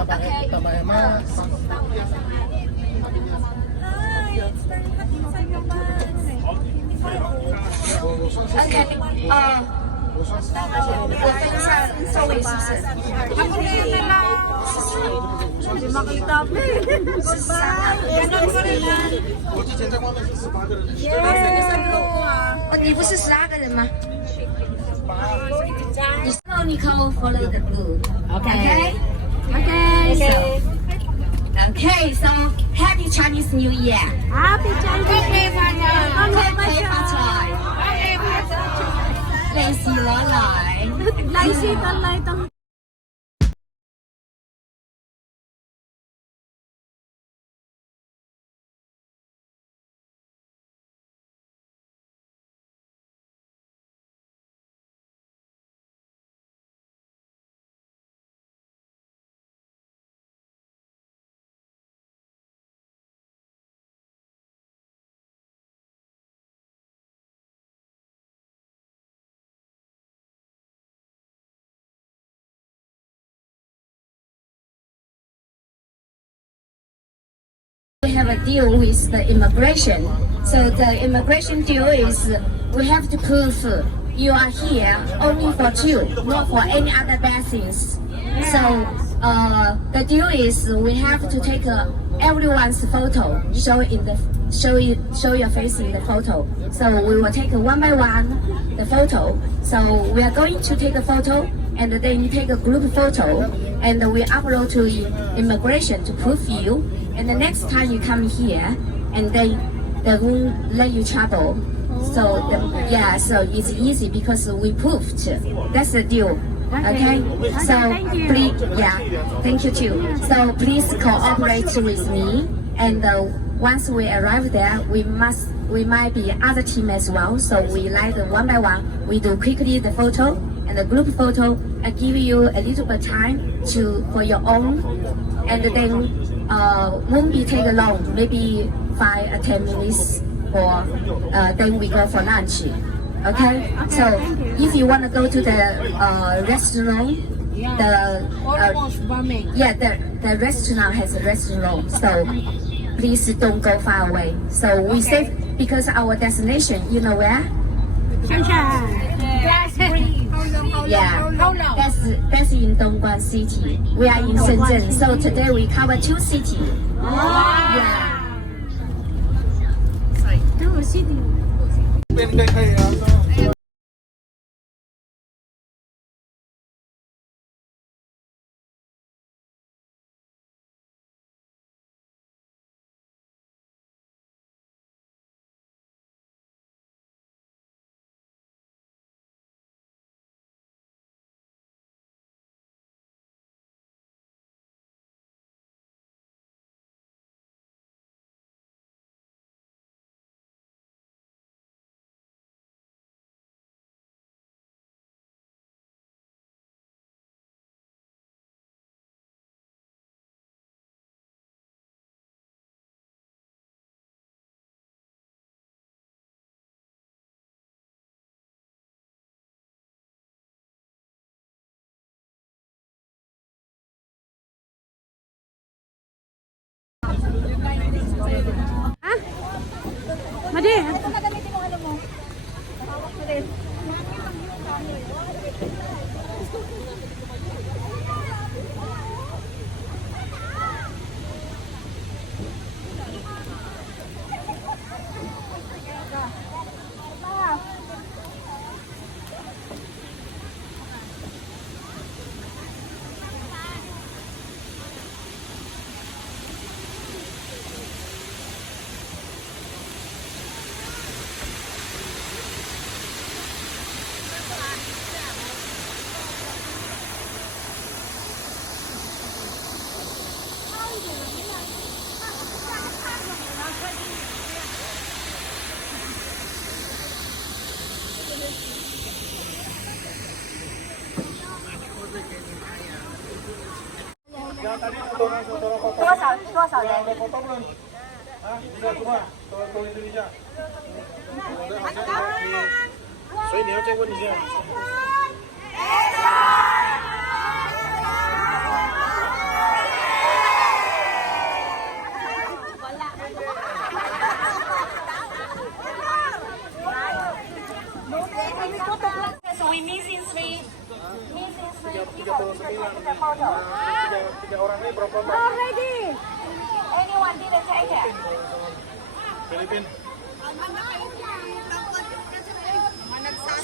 Okay. Hi, it's very happy inside your bus. Okay. 我分一下座位是不是？他不是的啦。你makita mo.我之前在外面是18个人。哦，你不是12个人吗？Nicole follow the blue. Okay. Okay. Okay. So happy Chinese New Year. Happy Chinese New Year. Happy Chinese. 利是攞來，利是得嚟當。We have a deal with the immigration. So the immigration deal is we have to prove you are here only for two, not for any other bad things. So the deal is we have to take everyone's photo, show your face in the photo. So we will take one by one the photo. So we are going to take a photo and then take a group photo and we upload to immigration to prove you. And the next time you come here, and they won't let you travel. So so it's easy because we proved. That's the deal. Okay. So please, thank you too. So please cooperate with me. And once we arrive there, we might be other team as well. So we like one by one. We do quickly the photo and the group photo. I give you a little bit time for your own, and then won't be take long, maybe 5 or 10 minutes, or then we go for lunch. Okay? So if you want to go to the restaurant, the restaurant has a restaurant, so please don't go far away. So we save because our destination, you know where? Yeah, that's in Dongguan City. We are in Shenzhen, so today we cover 2 cities. Yeah. 2 cities. เป็นใครๆครับ Madi. Indonesia。所以你要再问一下。Tiga orang ini berapa bang? Already. Filipin.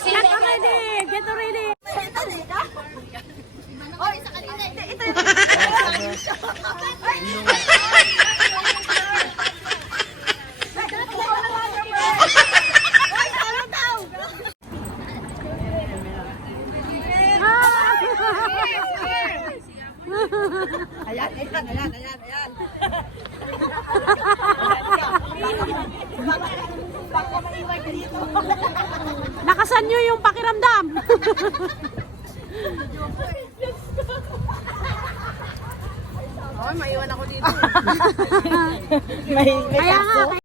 Get already. Get already. Nakasan nyo yung pakiramdam. Kaya nga,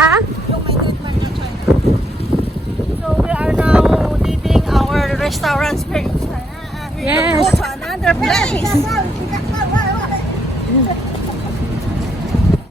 Ha? So we are now leaving our restaurant space. Yes. Go to another place.